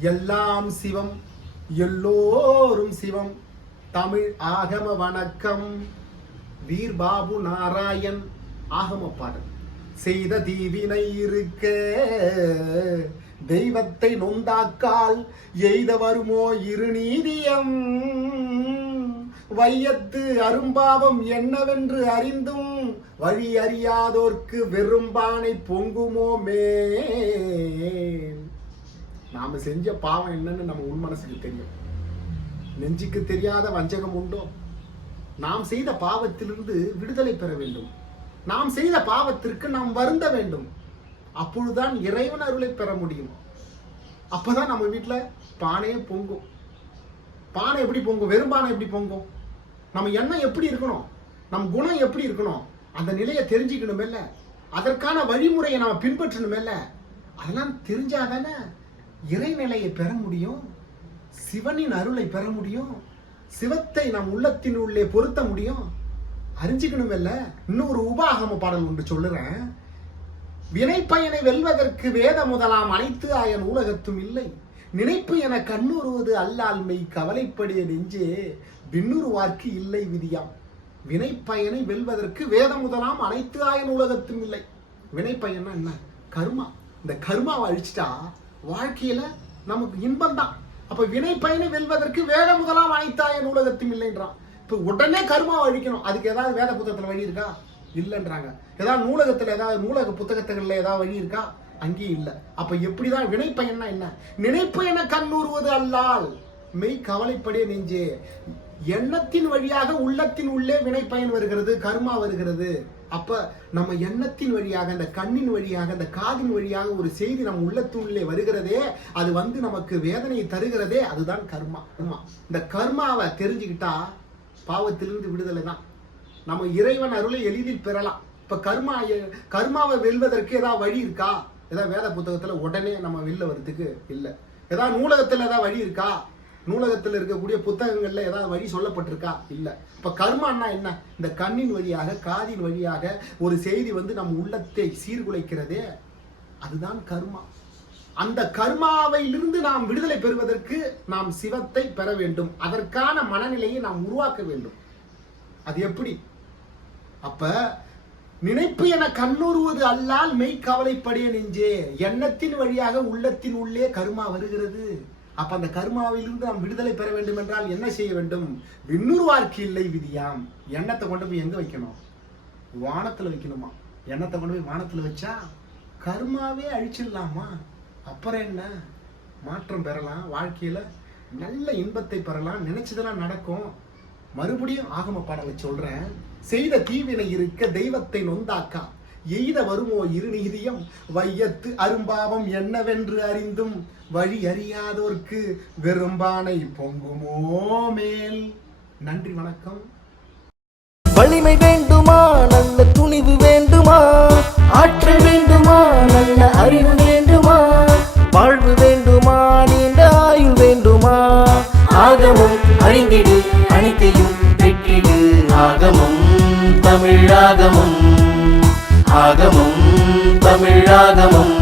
எல்லாம் சிவம் எல்லோரும் சிவம். தமிழ் ஆகம வணக்கம். வீர்பாபு நாராயண் ஆகம பாடல். செய்த தீவினை இருக்க தெய்வத்தை நொந்தாக்கால் எய்த வருமோ இருநீதியம்? வையத்து அரும்பாவம் என்னவென்று அறிந்தும் வழி அறியாதோர்க்கு வெறும்பானை பொங்குமோ மேல்? நம்ம செஞ்ச பாவம் என்னன்னு நம்ம உன் மனசுக்கு தெரியும். நெஞ்சுக்கு தெரியாத வஞ்சகம் உண்டோ? நாம் செய்த பாவத்திலிருந்து விடுதலை பெற வேண்டும். நாம் செய்த பாவத்திற்கு நாம் வருந்த வேண்டும். அப்பொழுதுதான் இறைவன் அருளை பெற முடியும். அப்போதான் நம்ம வீட்டில் பானையே பொங்கும். பானை எப்படி பொங்கும்? வெறும் பானை எப்படி பொங்கும்? நம்ம எண்ணம் எப்படி இருக்கணும்? நம் குணம் எப்படி இருக்கணும்? அந்த நிலையை தெரிஞ்சுக்கணுமில்ல. அதற்கான வழிமுறையை நம்ம பின்பற்றணுமில்ல. அதெல்லாம் தெரிஞ்சாதானே இறைநிலையை பெற முடியும் சிவனின் அருளை பெற முடியும் சிவத்தை நம் உள்ளத்தின் உள்ளே பொருத்த முடியும். அறிஞ்சுக்கணுமில்ல இன்னும் இன்னொரு உபாகம பாடல் ஒன்று சொல்லுறேன். வினை பயனை வெல்வதற்கு வேத முதலாம் அனைத்து ஆயன் உலகத்தும் இல்லை. நினைப்பு என கண்ணுறுவது அல்லால் மெய் கவலைப்படிய நெஞ்சே விண்ணுருவார்க்கு இல்லை விதியாம். வினை பயனை வெல்வதற்கு வேத முதலாம் அனைத்து ஆயன் உலகத்தும் இல்லை. வினை பயன்னா என்ன? கர்மா. இந்த கர்மாவை அழிச்சிட்டா வாழ்க்கையில நமக்கு இன்பம் தான். அப்ப வினை பயனை வெல்வதற்கு வேத முதலாம் அனைத்தாய நூலகத்தும் இல்லைன்றான். இப்ப உடனே கருமா அழிக்கணும் அதுக்கு ஏதாவது வேத புத்தகத்துல வழி இருக்கா? இல்லைன்றாங்க. ஏதாவது நூலகத்துல ஏதாவது நூலக புத்தகத்துகள்ல ஏதாவது வழி இருக்கா? அங்கேயும் இல்லை. அப்ப எப்படிதான் வினைப்பயன்னா என்ன? நினைப்பு என கண்ணூறுவது அல்லால் மெய் கவலைப்படிய நெஞ்சே. எண்ணத்தின் வழியாக உள்ளத்தின் உள்ளே வினைப்பயன் வருகிறது கர்மா வருகிறது. அப்ப நம்ம எண்ணத்தின் வழியாக இந்த கண்ணின் வழியாக இந்த காதின் வழியாக ஒரு செய்தி நம்ம உள்ளத்துள்ளே வருகிறதே அது வந்து நமக்கு வேதனையை தருகிறதே அதுதான் கர்மா. கர்மா. இந்த கர்மாவை தெரிஞ்சுக்கிட்டா பாவத்திலிருந்து விடுதலை தான். நம்ம இறைவன் அருளை எளிதில் பெறலாம். இப்ப கர்மா கர்மாவை வெல்வதற்கு ஏதாவது வழி இருக்கா? ஏதாவது வேத புத்தகத்துல உடனே நம்ம வெளில வர்றதுக்கு இல்லை. ஏதாவது நூலகத்துல ஏதாவது வழி இருக்கா? நூலகத்தில் இருக்கக்கூடிய புத்தகங்களில் ஏதாவது வழி சொல்லப்பட்டிருக்கா? இல்லை. இப்போ கர்மான்னா என்ன? இந்த கண்ணின் வழியாக காதின் வழியாக ஒரு செய்தி வந்து நம் உள்ளத்தை சீர்குலைக்கிறதே. அதுதான் கர்மா. அந்த கர்மாவிலிருந்து நாம் விடுதலை பெறுவதற்கு நாம் சிவத்தை பெற வேண்டும். அதற்கான மனநிலையை நாம் உருவாக்க வேண்டும். அது எப்படி? அப்ப நினைப்பு என கண்ணுறுவது அல்லால் மெய் கவலைப்படிய நெஞ்சே. எண்ணத்தின் வழியாக உள்ளத்தின் உள்ளே கருமா வருகிறது. அப்ப அந்த கர்மாவிலிருந்து நாம் விடுதலை பெற வேண்டும் என்றால் என்ன செய்ய வேண்டும்? விண்ணுருவார்க்கு இல்லை விதியாம். எண்ணத்தை கொண்டு போய் எங்க வைக்கணும்? வானத்துல வைக்கணுமா? எண்ணத்தை கொண்டு போய் வானத்துல வச்சா கர்மாவே அழிச்சிடலாமா? அப்புறம் என்ன? மாற்றம் பெறலாம். வாழ்க்கையில நல்ல இன்பத்தை பெறலாம். நினைச்சதெல்லாம் நடக்கும். மறுபடியும் ஆகம பாடலை சொல்றேன். செய்த தீவினை இருக்க தெய்வத்தை நொந்தாக்கா? எய்த வருமோ இருநீதியம்? வையத்து அரும்பாவம் என்னவென்று அறிந்தும் வழி அறியாதோர்க்கு வெறும்பானை பொங்குமோ மேல்? நன்றி வணக்கம். வலிமை வேண்டுமா? நல்ல துணிவு வேண்டுமா? ஆற்றல் வேண்டுமா? நல்ல அறிவு வேண்டுமா? வாழ்வு வேண்டுமா? நீண்ட ஆயுள் வேண்டுமா? ஆகமும் அறிந்திடு அனைத்தையும் பெற்றிடு. ஆகமும் தமிழாகமும் ஆகமும் தமிழாகமும்